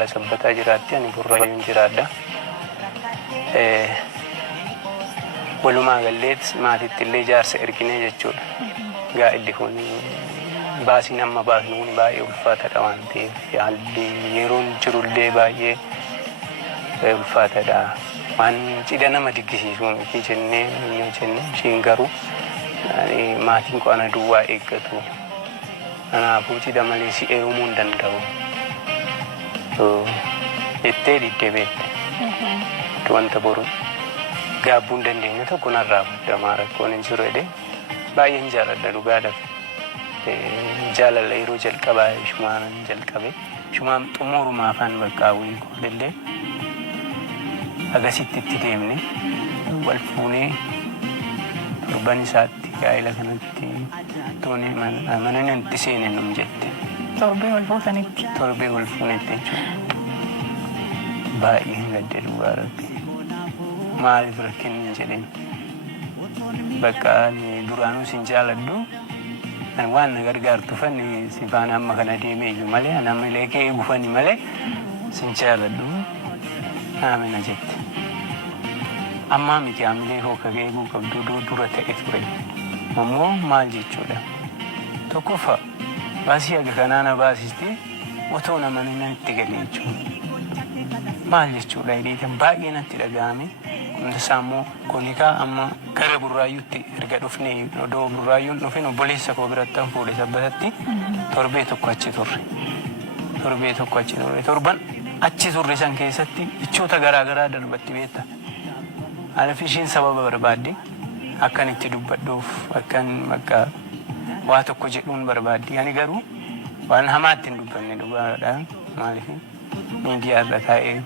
magaalaa Sabbataa jiraatti, ani Burraayyuun jiraadha. Walumaa galleet maatiitti illee jaarsa erginee jechuudha. Gaa'illi kun baasiin amma baasnu kun baay'ee ulfaataadha waan ta'eef haalli yeroon jirullee baay'ee ulfaataadha. Waan cidha nama diggisiisu miti jennee yoo jenne isheen garuu maatiin koo ana duwwaa eeggatu. Kanaafuu cidha malee si eegumuu hin danda'u. Jettee diddee beekte. Wanta boru gaabbuu hin dandeenye tokko narraa fudhamaa rakkoon hin jiru jedhee baay'een jaaladha dhugaadhaaf. Jaalala yeroo jalqabaa shumaan jalqabe shumaan xumurumaa afaan bakka hawwiin koolillee agasitti itti deemne wal fuunee torban isaatti gaa'ela kanatti toone mana nanti seene num jette. Torbee wal fuutanitti. Torbee wal fuunetti jechuudha. Baay'een gadde dhugaadhaaf. Maaliif rakkinni jedheen bakka duraanuu sin jaaladhu waan na gargaartu fanni si faana amma kana deemee iyyuu malee anamma leekee eegu fanni malee sin jaaladhu amina jette. Ammaa miti amlee hoo kagee eeguu qabdu dura ta'e ture. Ammoo maal jechuudha. Tokkoffaa baasii aga kanaana baasistee otoo nama itti galee jechuudha. Maal jechuudha hidhiitan baay'ee natti dhaga'ame. Sammoo kunikaa amma gara Burraayyuutti erga dhufnee odoo Burraayyuun dhufin obboleessa koo biratti fuudhee Sabbatatti torbee tokko achi turre. Torban achi turre san keessatti ichoota garaagaraa darbatti beekta. Anaaf isheen sababa barbaadde akkan itti dubbadhuuf akkan bakka waa tokko jedhuun barbaadde. Ani garuu waan hamaatti hin dubbanne dhugaadha. Maaliif miidiyaa irra taa'ee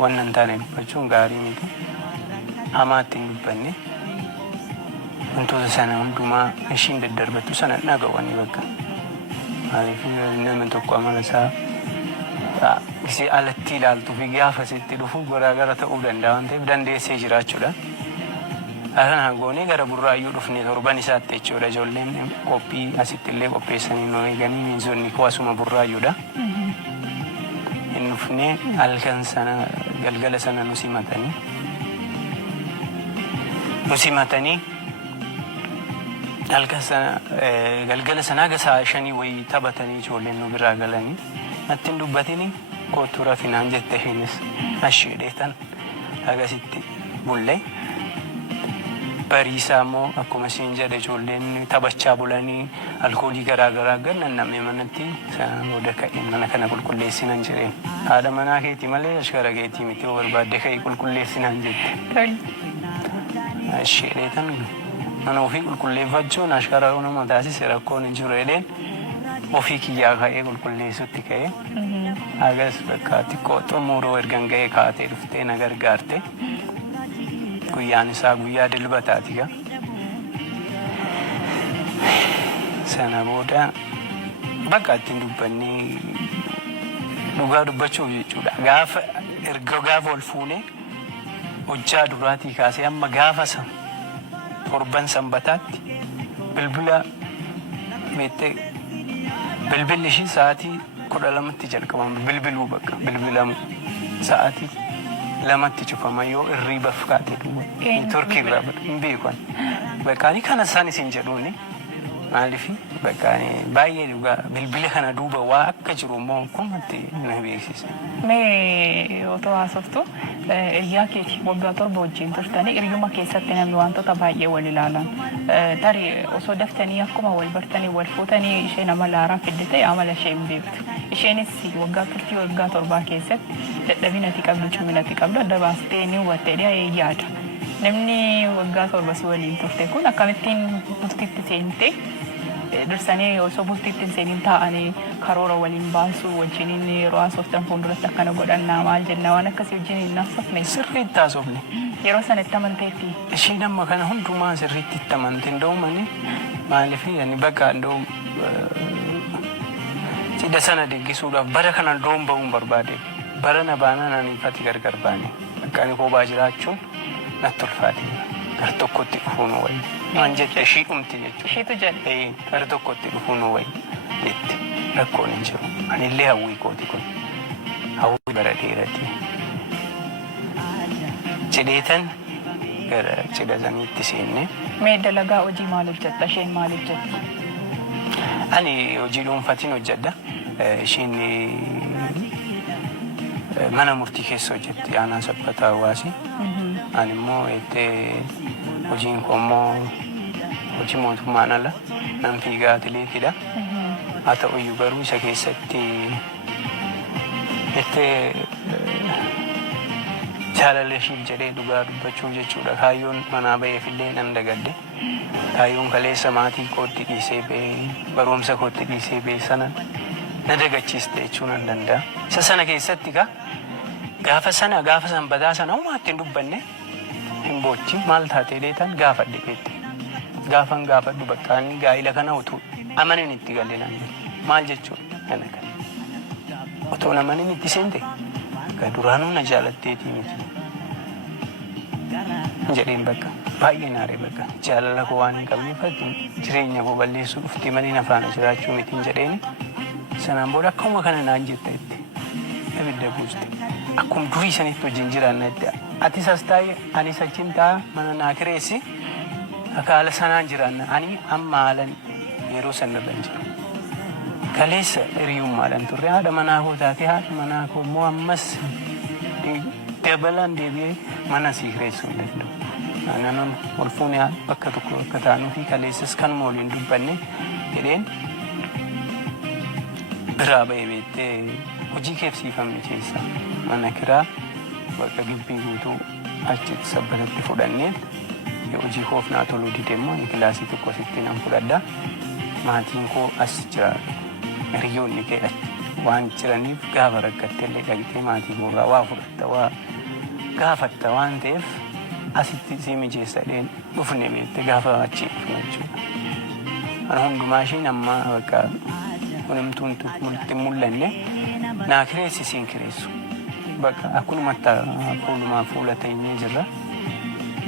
wannan taane dubbachuun gaarii miti. Hamaatti hin dubbanne wantoota sana hundumaa ishiin daddarbattu sana dhaga'anii bakka. Maaliif namni tokko amala isaa isii alatti ilaaltuu fi gaafa sitti dhufu garaagara ta'uu danda'a waan ta'eef dandeessee jiraachuudha. Kana goonee gara Burraayyuu dhufnee torban isaatti jechuudha. Ijoolleen qophii asitti illee qopheessanii nu eeganii miizonni asuma Burraayyuudha. Dhufnee halkan sana galgala sana nu simatanii halkan sana galgala sana aga sa'a 5 wayii taphatanii ijoolleen nu biraa galanii natti hin dubbatini kootu rafinaan jette isheenis asheedheetan agasitti bulle. Bariisaa immoo akkuma siin jedhe ijoolleen taphachaa bulanii alkoolii garaagaraa gannannamee manatti booda ka'ee mana kana qulqulleessinaan jedheen. Haadha manaa keetii malee ashkara keetii miti yoo barbaadde ka'ee qulqulleessinaan jette. Asheedheetan mana ofii qulqulleeffachuun ashkara nama taasise rakkoon hin jiru jedheen ofii kiyyaa ka'ee qulqulleessutti ka'ee. Agas bakka xiqqoo xumuroo ergan ga'ee kaatee dhuftee na gargaarte. Guyyaan isaa guyyaa dilbataati gaa. Sana booda bakka ittiin dubbannee dhugaa dubbachuuf jechuudha. Gaafa ol fuunee hojjaa duraatii kaasee amma gaafa torban Sanbataatti bilbila beektee bilbilli ishii sa'aatii 12tti jalqabamu bilbiluu bakka bilbilamu sa'aatii 2tti cufama yoo irriiba fudhatee Turkii irraa hin beekan. Bakka kana isaan isin jedhuuni maaliif bakka baay'ee dhugaa bilbila kana duuba waa akka jiru immoo kumatti na beeksisa. Mee otoo haasoftu hiriyaa keetii waggaa torba wajjin turtanii hiriyuma keessatti namni wantoota baay'ee wal ilaalan tarii osoo daftanii akkuma wal bartanii wal fuutanii isheen amala haaraa fiddite amala ishee hin beektu. Isheenis waggaa turtii waggaa torbaa keessatti dadhabinati qabdu cuminati qabdu adda baastee ni hubattee yaada. Namni waggaa torba si waliin turte kun akkamittiin bultiitti seentee dursanii osoo bultiitti hin seeniin taa'anii karoora waliin baasuu wajjiniin yeroo haasoftan fuulduratti akkana godhannaa maal jennaa waan akkasii wajjiniin naasofne. Sirriitti haasofne. Yeroo sana itti amanteetti. Isheen amma kana hundumaa sirriitti itti amante nda'uumani maaliif bakka nda'u cidha sana deeggisuudhaaf bara kana doon ba'uun barbaade. Bara na baanaan ani ifatti gargar baane. Bakka ani kophaa jiraachuun natti ulfaate. Gara tokkotti dhufuun wayii. Waan jedhe ishii dhumti jechuudha. Ishiitu jedhe. Gara tokkotti dhufuun wayii jetti. rakkoon hin jiru. Anillee hawwii kooti kun hawwii bara dheeraati. Cidheetan gara cidha saniitti seenne. Mee dalagaa hojii maal hojjetta? Isheen maal hojjetti? Ani hojii dhuunfaatiin hojjedha. Isheen mana murtii keessa hojjetti aanaa sabbata hawaasi. Ani immoo hojiin koo immoo hojii mootummaan ala nan fiigaa atileetiidha. Haa ta'uyyuu garuu isa keessatti jaalala ishiif jedhee dhugaa dubbachuu jechuudha. Kaayyoon manaa ba'eefillee nan dagadde. Kaayyoon kaleessa maatii kootti dhiisee ba'ee barumsa kootti dhiisee ba'ee sana na dagachiiste jechuu nan danda'a. Isa sana keessatti gaafa sanbataa sana uumaatti hin dubbanne hin boochi maal taatee deetan gaafadhe beekte. Gaafan gaafadhu bakkaan gaa'ila kana utuu amanin itti galee maal jechuudha kana kana. Otoo namanin itti seente duraanuu na jaalatteetii miti. Jedheen bakka baay'ee naaree bakka jaalala koo waan hin qabneef jireenya koo balleessuu dhuftee malee na faana jiraachuu miti hin jedheeni. Sanaan booda akkuma kana naan jetta itti abidda buuste. Akkuma durii sanitti wajjin jiraanna itti atis as taa'e anis achiin taa'a mana naa kireessi akka haala sanaan jiraanna ani amma haalan yeroo sanarra hin jiru. Kaleessa hiriyummaadhaan turre haadha manaa koo taate haadha manaa koo immoo ammas dabalaan deebi'ee mana sii kireessuu hin danda'u. Naannoon wal fuunee bakka tokko akka taanuu fi kaleessas kanuma waliin dubbanne jedheen biraa ba'ee beektee hojii keefsiifamne keessaa mana kiraa bakka gibbii guutuu achitti sabbatatti fudhanneen hojii koof naa toluu dide immoo kilaasii tokko sitti nan fudhadha. Maatiin koo as jira. Hiriyoonni kee waan jiraniif gaafa rakkattee illee dhaqxee maatii koo waa fudhatta waa gaafatta waan ta'eef asitti sii mijeessa dheen dhufne beekte gaafa achi jechuudha. Ana hundumaa isheen amma bakka kunimtuun multi mul'anne naa kireessi siin kireessu. Bakka akkunumatti fuulumaa fuula ta'ee jirra.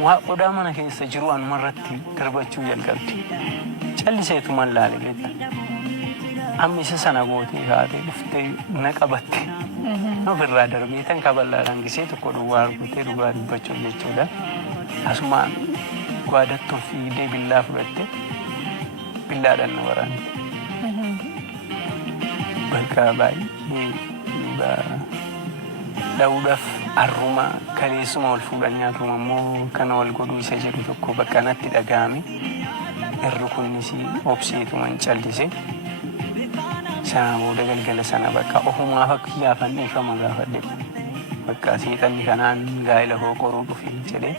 Waa odaa mana keessa jiru anuma irratti darbachuu jalqabdi. Calliseetumaan laale beekta. Amma isa sana gootee kaatee dhuftee na qabatte. Ofirraa darbee tan kaballaadhaan gisee tokko duwwaa argutee dhugaa dubbachuu jechuudha. Asumaan gwaadattoo fiidee billaa fudhatte billaadhaan na waraante. Bakka baay'ee dha'uudhaaf harruma kaleessuma wal fuudhan nyaatuma immoo kana wal godhuu isa jedhu tokko bakka natti dhaga'ame. Irri kunnis obseetumaan callise. Sana booda galgala sana bakka ofumaaf akka yaafan dhiifama gaafadhe. Bakka seexanni kanaan gaa'ela koo qoruu dhufee jedhee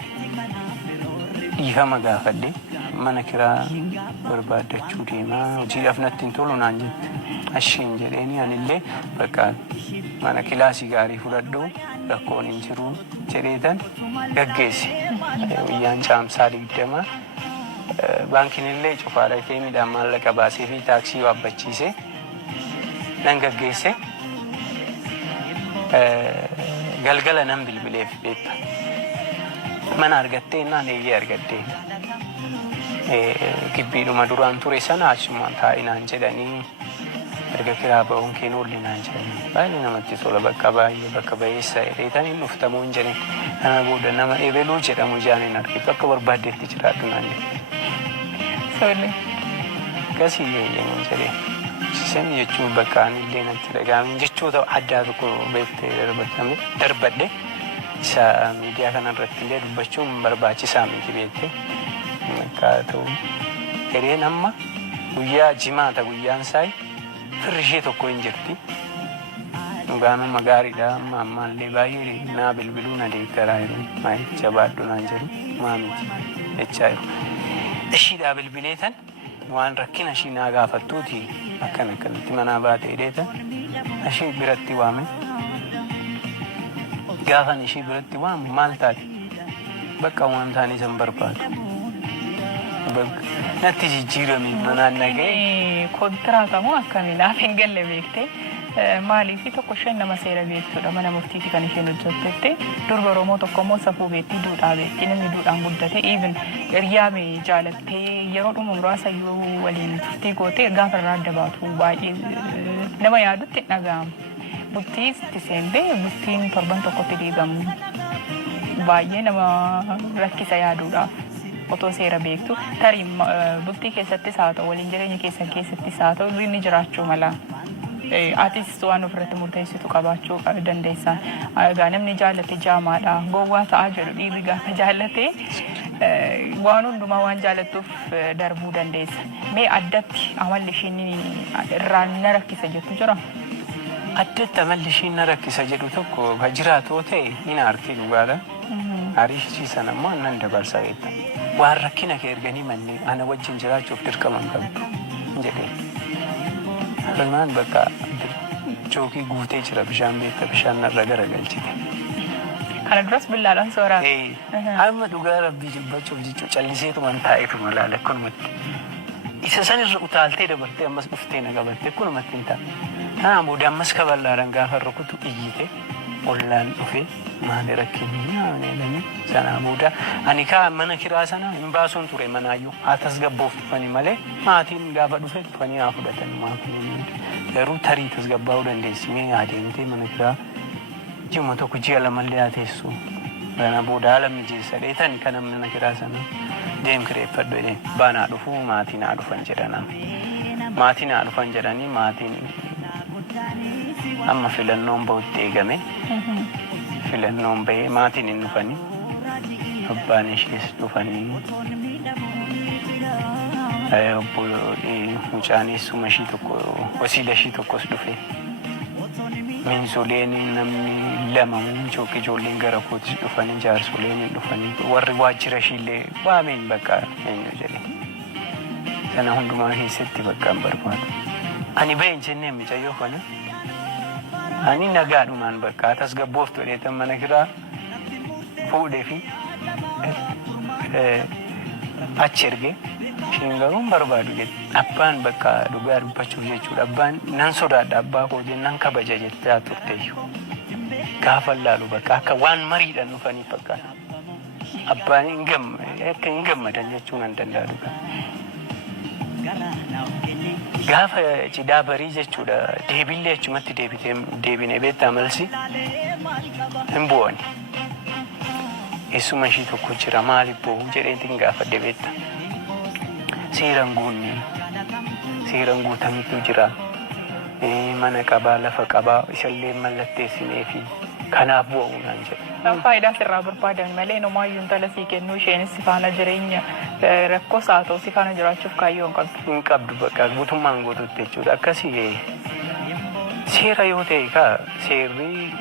dhiifama gaafadhe. Mana kiraa barbaaddachuu deemaa hojiidhaaf natti hin tolu naan jette. Ashiin jedheeni anillee bakka mana kilaasii gaarii fudhadhu rakkoon hin jiru jedheetan gaggeesse. Guyyaan caamsaa 20 baankiin illee cufaadha ta'ee midhaan maallaqa baasee fi taaksii waabbachiise. Nan gaggeesse galgala nan bilbileef beekta. Mana argattee naan eeyyee argattee. Gibbiidhuma duraan ture sana achumaan taa'inaan jedhanii erga kiraa ba'uun kee oolli naan jedhanii. Baay'ee namatti tola bakka baay'ee bakka bayeessa dheetan hin dhuftamuu hin jedhin. Kana booda nama eebeluu jedhamu jaaniin arge bakka barbaaddeetti jiraatu naan jedhe. Akkasii eeyyanii jedhee. Sen jechuun bakka anillee natti dhaga'ame jechoota addaa tokko beektee darbadhe isa miidiyaa kanarratti illee dubbachuun barbaachisaa miti beektee. Akka ta'u hireen amma guyyaa jimaata guyyaan isaa firri ishee tokko hin jirti. Dhugaanuma gaariidha amma ammaallee baay'ee naa bilbiluu na deeggaraa jiru. Maayii jabaadhu naan jedhu maa miti jechaa jiru. Ishiidhaa bilbileetan waan rakkina ishii naa gaafattuuti akkanatti manaa baatee dheetan ishii biratti waame. Gaafan ishii biratti waamu maal taate bakka waan taanii san barbaadu. Natti jijjiirame manaan nagee. Kontiraata moo akkamiin laaf hin galle beektee Maaliif tokko isheen nama seera beektudha mana murtiiti kan isheen hojjettetti durba Oromoo tokko immoo safuu beektii duudhaa beektii namni duudhaan guddate even hiriyaame jaalattee yeroo dhuma muraasa yoo waliin turtii gootee gaafa irraa adda baatu baay'ee nama yaadutti dhaga'ama. Bultii itti seentee bultiin torban tokkotti diigamu baay'ee nama rakkisa yaaduudhaaf. Otoo seera beektu tarii bultii keessattis haa ta'u waliin jireenya keessattis haa ta'u inni jiraachuu mala. Atis waan ofirratti murteessitu qabaachuu dandeessa. Egaa namni jaallate jaamaadha. Gowwaa ta'aa jedhu dhiirri gaafa jaallate waan hundumaa waan jaallattuuf darbuu dandeessa. Mee addatti amalli ishiin irraan na rakkisa jettu jira? Addatti amalli ishiin na rakkisa jedhu tokko kan jiraatu ta'e ni aartii dhugaadha. Ariichiisan ammoo nan dabarsa beekta. Waan rakkina kee erganii mallee ana wajjin jiraachuuf dirqaman qabdu jedhee. Ilmaan bakka jookii guutee jira bishaan beekta bishaan narra garagalchite. Kana duras billaadhaan soorata. Amma dhugaa rabbii jibbachuuf jechuun calliseetumaan taa'eetuma laala akkanumatti. Isa sanirra utaaltee dabartee ammas dhuftee na qabatte akkanumatti hin ta'a. Kanaan booda ammas kaballaadhaan gaafa rukutu iyyite ollaan dhufee maali rakkinni naannoo sanaa booda ani kaa mana kiraa sana hin baasuun ture manaayyuu atas gabboof dhufanii malee maatiin gaafa dhufe dhufanii haa fudhatanii maatiin garuu tarii tasgabbaa'uu dandeessi mee adeemtee mana kiraa ji'uma tokko ji'a lamallee haa teessu kana booda haala mijeessa dheetan kana mana kiraa sana deem kireeffadhu jedhee baanaa dhufu maatiin haa dhufan jedhana maatiin haa dhufan jedhanii maatiin amma filannoon bahutti eegame filannoon bahee maatiin hin dhufanii abbaan ishees dhufanii mucaaneessuma ishii tokko wasiila ishii tokkos dhufe miinsoleen namni lama mucooq ijoolleen gara kootis dhufanii jaarsoleen dhufanii warri waajjira ishiillee waameen bakka eenyu jedhe sana hundumaa keessatti bakka hin barbaadu. Ani baheen jennee mucayyoo kana ani nagaadhumaan bakka tasgabbooftu dheetan mana kiraa fuudhee fi achi ergee ishiin garuu hin barbaadu jette. Abbaan bakka dhugaa dubbachuuf jechuudha. Abbaan nan sodaadha abbaa koo jennaan kabaja jettee turteeyyu. Gaafa laalu bakka akka waan mariidhaan dhufanii fakkaata. Abbaan akka hin gammadan jechuun nan danda'u. Gaafa cidhaa barii jechuudha deebiillee achumatti deebinee beektaa malsi hin bu'ani. Eessuma ishii tokko jira maaliif bu'u jedheetiin gaafadhe beekta. Seeraan guutamitu jira. Mana qabaa lafa qabaa isallee mallatteessinee fi kanaaf bu'u naan jedhe. Faayidaa sirraa barbaadan malee nomaayyuu intala sii kennuu isheenis si faana jireenya rakkoo haa ta'u si faana jiraachuuf kaayyoo hin qabdu. Hin qabdu bakka guutummaan gootutti jechuudha. Akkasii seera yoo ta'e kaa seerri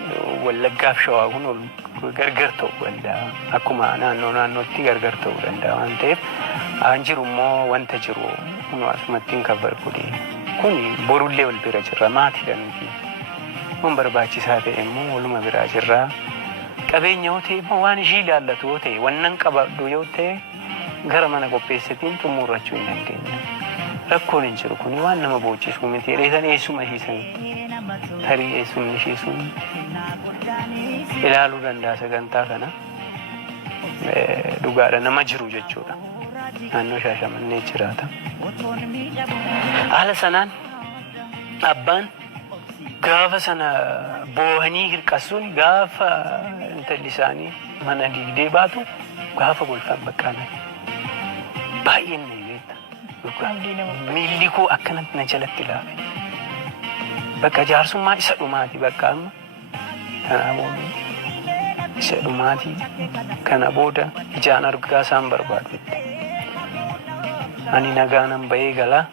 Wallaggaaf Shawaa kun gargar ta'uu danda'a. Akkuma naannootti gargar ta'uu danda'a waan ta'eef aan jiru immoo wanta jiru kun asumatti hin kabbarbuudhe. Kun borullee wal bira jirra maatiidha nuti. Waan barbaachisaa ta'e immoo waluma biraa jirra. Qabeenya yoo ta'e immoo waan ishii ilaallatu yoo ta'e wannan qabadhu yoo ta'e gara mana qopheessatiin xumurachuu hin dandeenya. Rakkoon hin jiru kun waan nama boochisuu miti dheetan eessuma ishiisan tarii eessumni ishii sun ilaaluu danda'a sagantaa kana dhugaadha nama jiru jechuudha. Naannoo Shaashamannee jiraata. Haala sanaan abbaan gaafa sana boohanii hirqasuun gaafa intalli isaanii mana diigdee baatu gaafa golfan bakkaana baay'een ni beekta. Miilli koo akkanatti na jalatti laafe. Bakka jaarsummaa isa dhumaati bakka amma kana booda isa dhumaati kana booda ijaan argaa isaan barbaadu. Ani nagaanan bahee galaa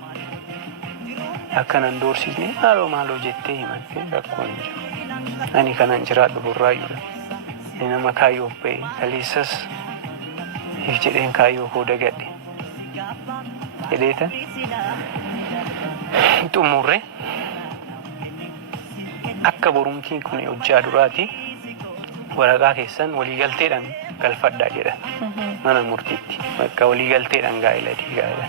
akkanan doorsisne maaloo jettee himatte rakkoon hin jiru. Ani kanan jiraadhu burraayyuudha. Nama kaayyoof bahee kaleessas if jedheen kaayyoo koo dagadhe. Jedheeta xumurre akka borumtiin kun hojjaa duraati waraqaa keessan waliigalteedhaan galfadhaa jedhan mana murtiitti bakka waliigalteedhaan gaa'ela diigaadha.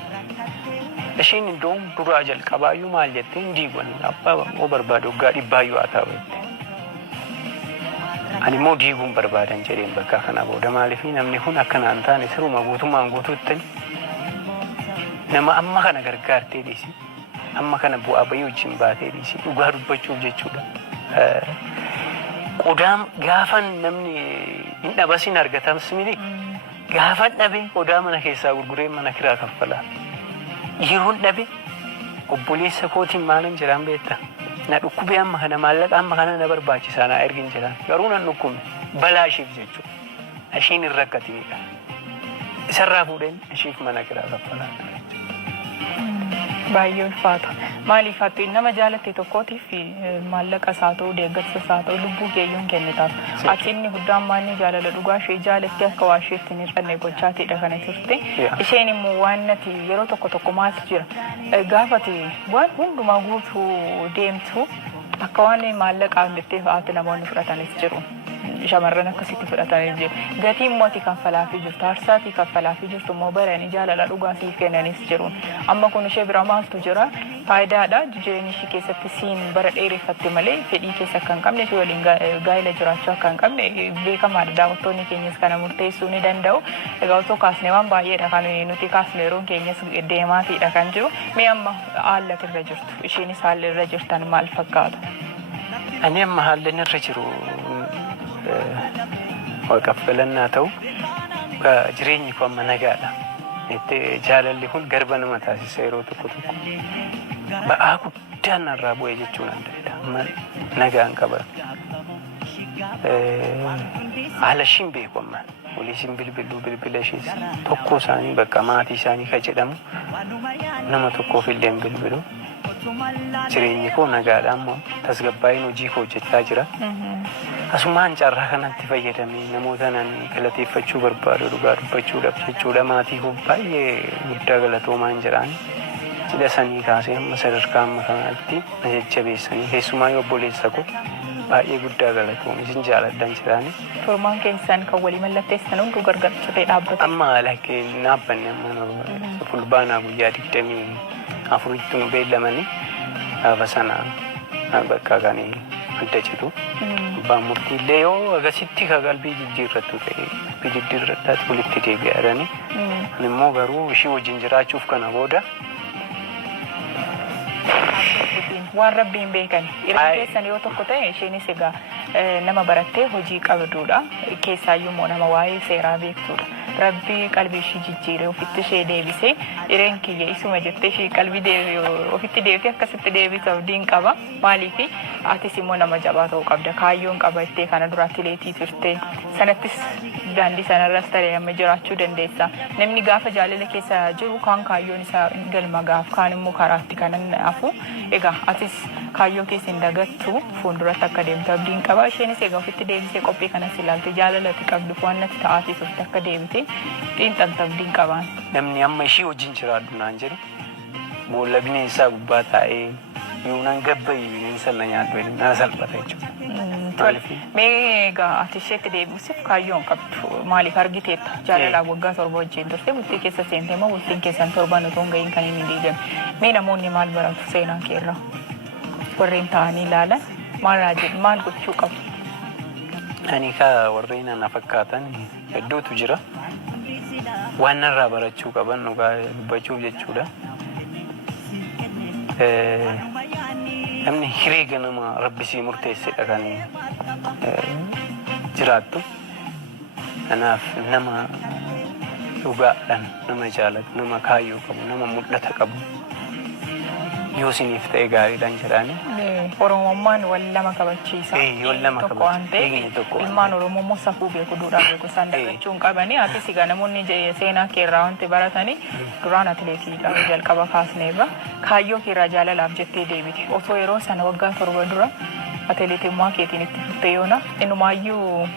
Ishiin iddoon duraa jalqabaayyuu maal jettee hin diigwan abbaa oo barbaadu gaarii baay'oo haa ta'u. Ani immoo diiguun barbaadan jedheen bakka kana booda maaliif namni kun akkanaan taane siruma guutummaan guutuutti nama amma kana gargaartee dhiisi. Amma kana bu'aa bayii wajjin baatee dhiisi. Dhugaa dubbachuuf jechuudha. Qodaan gaafan namni hin dhabasin argatamas miti. Gaafan dhabe qodaa mana keessaa gurguree mana kiraa kaffalaa. Yeroon dhabe obboleessa kootiin maalan jiraan beektaa. Na dhukkubee amma kana maallaqa amma kana na barbaachisaa na ergin jiraan. Garuu nan dhukkubne balaa ishiif jechuudha. Ishiin hin rakkatinidha. Isarraa fuudheen ishiif mana kiraa kaffalaa. Baay'ee ulfaata. Maaliif ati nama jaalatte tokkootiif maallaqa isaa ta'uu deeggarsa isaa ta'uu lubbuu keeyyuun kennitaaf. Ati inni guddaan maalni jaalala dhugaa ishee jaalattee akka waa isheetti hin hir'anne gochaateedha kana turte. Isheen immoo waan nati yeroo tokko maaltu jira. Gaafati waan hundumaa guutuu deemtu akka waan maallaqaan jettee fa'aati namoonni fudhatanis jiru. Shamarran akkasitti fudhatanii jiru. Gatii immoo ati kaffalaafii jirtu. Harsaatii kaffalaafii jirtu immoo baranii jaalala dhugaa siif kennanis jiru. Amma kun ishee bira maaltu jira? Faayidaadha. Jireenya ishee keessatti siin bara dheereffatte malee fedhii keessa akka hin qabne fi waliin gaa'ela jiraachuu akka hin qabne beekamaadha. Daawwattoonni keenyas kana murteessuu ni danda'u. Egaa otoo kaasne waan baay'eedha kan nuti kaasne yeroon keenyas deemaatiidha kan jiru. Mee amma haalati irra jirtu. Isheenis haalli irra jirtan maal fakkaata? Ani amma haalli irra jiru kaffalannaa ta'u jireenyi kun amma nagaadha. Jaalalli kun garba nama taasisa yeroo tokko. Ba'aa guddaan narraa bu'ee jechuun an danda'ama. Nagaan qaba. Haala ishiin beeku amma. Waliin bilbila ishees tokko isaanii bakka maatii isaanii kan jedhamu nama tokkoof illee bilbilu. Jireenyi koo nagaadha ammoo tasgabbaa'in hojii koo hojjechaa jira. Asumaan carraa kanatti fayyadamee namoota nan galateeffachuu barbaadu dhugaa dubbachuudhaaf jechuudha. Maatii koo baay'ee guddaa galatoomaa hin jiraan. Cidha sanii kaasee amma sadarkaa amma kanaatti na jajjabeessanii keessumaa obboleessa koo baay'ee guddaa galatoomii isin jaaladhan jiraani. Firmaan keessan kan walii mallatteessan hunduu gargarcitee dhaabbata. Amma lakkee dhaabbanne amma fulbaanaa guyyaa 24tti nu beellamanii gaafa sana bakka kanii adda jiru. Abbaan murtii illee yoo agasitti ka qalbii jijjiirrattu ta'e qalbii jijjiirrattaatti walitti deebi'aadhani. Ani immoo garuu ishii wajjin jiraachuuf kana booda waan rabbiin beekan irra keessan yoo tokko ta'e isheenis egaa nama barattee hojii qabduudha. Keessaayyuu immoo nama waa'ee seeraa beektuudha. Rabbi qalbii ishii jijjiiree ofitti ishee deebisee jireen kiyya isuma jettee ishii qalbii ofitti deebitee akkasitti deebisu abdiin qaba. Maaliif atis immoo nama jabaa ta'uu qabda. Kaayyoon qabattee kana duraatti leetii turte. Sanattis daandii sanarras ta'ee amma jiraachuu dandeessa. Namni gaafa jaalala keessa jiru kaan kaayyoon isaa galma gaaf kaan immoo karaatti kanan hafu. Egaa atis kaayyoo keessa hin dagattu fuulduratti akka deemtu abdiin qaba. Isheenis egaa ofitti deebisee qophii kanas ilaalte jaalalatti qabdu waan natti ta'aatii turte akka deebite xiinxalta abdiin qabaan. Namni amma ishii wajjin jiraadhu naan jedhu boolla bineensaa gubbaa taa'ee yoo nan gabbayii bineensa na nyaadhu na salphata jechuudha. Mee egaa ati isheetti deebisuuf kaayyoon qabdu maaliif argiteetta? Jaalalaa waggaa 7 wajjin turte bultii keessa seentee immoo bultiin keessan 7 otoo hin ga'iin kan hin diigame. Mee namoonni maal baratu seenaa keerraa? Warreen ta'anii ilaalan maal gochuu qabu? Ani ka warreen ana fakkaatan hedduutu jira. Waan narraa barachuu qaban dhugaa dubbachuuf jechuudha. Namni hiriga nama rabbisii murteessedha kan jiraattu. Kanaaf nama dhugaadhaan nama jaalatu, nama kaayyoo qabu, nama mul'ata qabu. Yoo isiniif ta'e gaariidhaan jedhaani. Oromummaan wal lama kabachiisa. Wal lama tokko waan ta'eef ilmaan Oromoo safuu beeku duudhaa beeku isaan dagachuun qabanii atis egaa namoonni seenaa keerraa wanti baratanii duraan atileetiidha jalqaba kaasneerra kaayyoo keerraa jaalalaaf jettee deebite osoo yeroo sana waggaa 7 dura atileetummaa keetiin itti fufte yoona innumaayyuu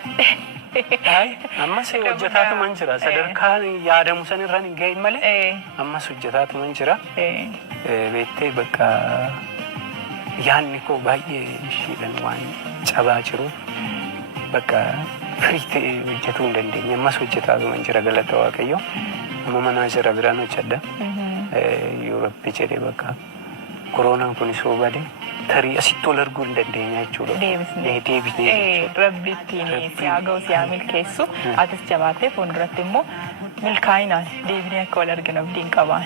ammas hojjetaatu man jira sadarkaan yaadamu san irraan hin ga'in malee ammas hojjetaatu man jira beektee bakka yaanni koo baay'ee ishiidhaan waan cabaa jiru bakka firii ta'e hojjetuu hin dandeenye ammas hojjetaatu man jira galata Waaqayyo amma manaa jira biraan hojjedha Yuurooppii jedhee bakka koronaan kun isoo bade tarii asitti ol arguu hin dandeenya jechuudha. Deebisnee rabbittiin siyaa ga'u siyaa milkeessu atis jabaatee fuulduratti immoo milkaa'inaan deebinee akka wal arginu abdiin qabaan.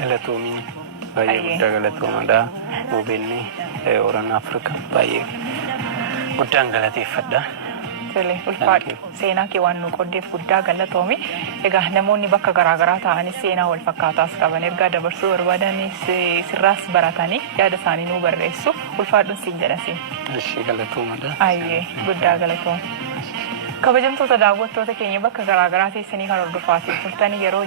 Galatoomii baay'ee guddaa galatoomadha. OBN Orana Afrikaa baay'ee guddaan galateeffadha. Ulfaadhu seenaa kee waan nu qoddeef guddaa galatoomi. Egaa namoonni bakka garaagaraa ta'anis seenaa wal fakkaataas qaban ergaa dabarsuu barbaadanis sirraas baratanii yaada isaanii nu barreessu. Ulfaadhuun siin jedhasiin. Ishee galatoomadha. Ayyee guddaa galatooma. Kabajamtoota daawwattoota keenya bakka garaagaraa teessanii kan hordofaa turtanii yeroo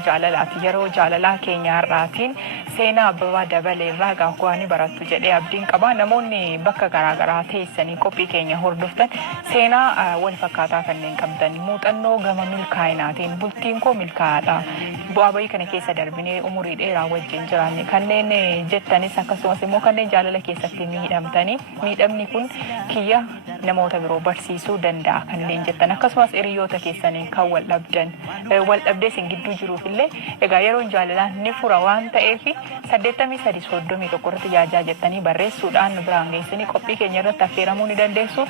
jaalalaa keenya har'aatiin seenaa Abbabaa Dabalee irraa gaagwaanii barattu jedhee abdiin qaba. Namoonni bakka garaagaraa teessanii qophii keenya hordoftan seenaa wal fakkaataa kanneen qabdan muuxannoo gama milkaa'inaatiin bultiin koo milkaa'aadha. Bu'aa bayii kana keessa darbinee umurii dheeraa wajjin jiraanne kanneen jettanis akkasumas immoo kanneen jaalala keessatti miidhamtanii miidhamni kun kiyya namoota biroo barsiisuu danda'a kanneen jettan akkasumas hiriyoota keessaniin kan wal dhabdee isin gidduu jiruuf illee egaa yeroon jaalalaan ni fura waan ta'eef 8331 irratti yaajaa jettanii barreessuudhaan biraan geessanii qophii keenya irratti affeeramuu ni dandeessu.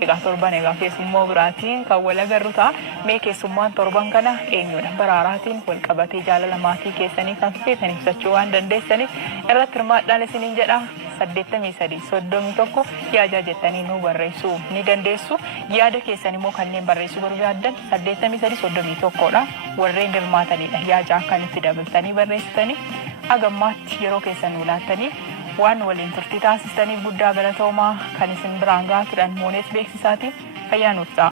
Egaa torban egaa keessummoo biraatiin kan wal agarru ta'a. Mee keessummaan torban kana eenyudha? Baraaraatiin wal qabatee jaalala maatii keessanii kan feetan ibsachuu waan dandeessaniif irratti hirmaadhaan isiniin jedha. 8331 yaajaa jettanii nu barreessuu ni dandeessu. Yaada keessan immoo kanneen barreessuu barbaadan 8331dha. Warreen hirmaatanidha. Yaajaa akkanitti dabaltanii barreessitanii hagammaatti yeroo keessan nu laattanii waan waliin turtii taasistaniif guddaa galatoomaa kan isin biraan gahaa turan moonees beeksisaatiin fayyaa nuuf ta'a.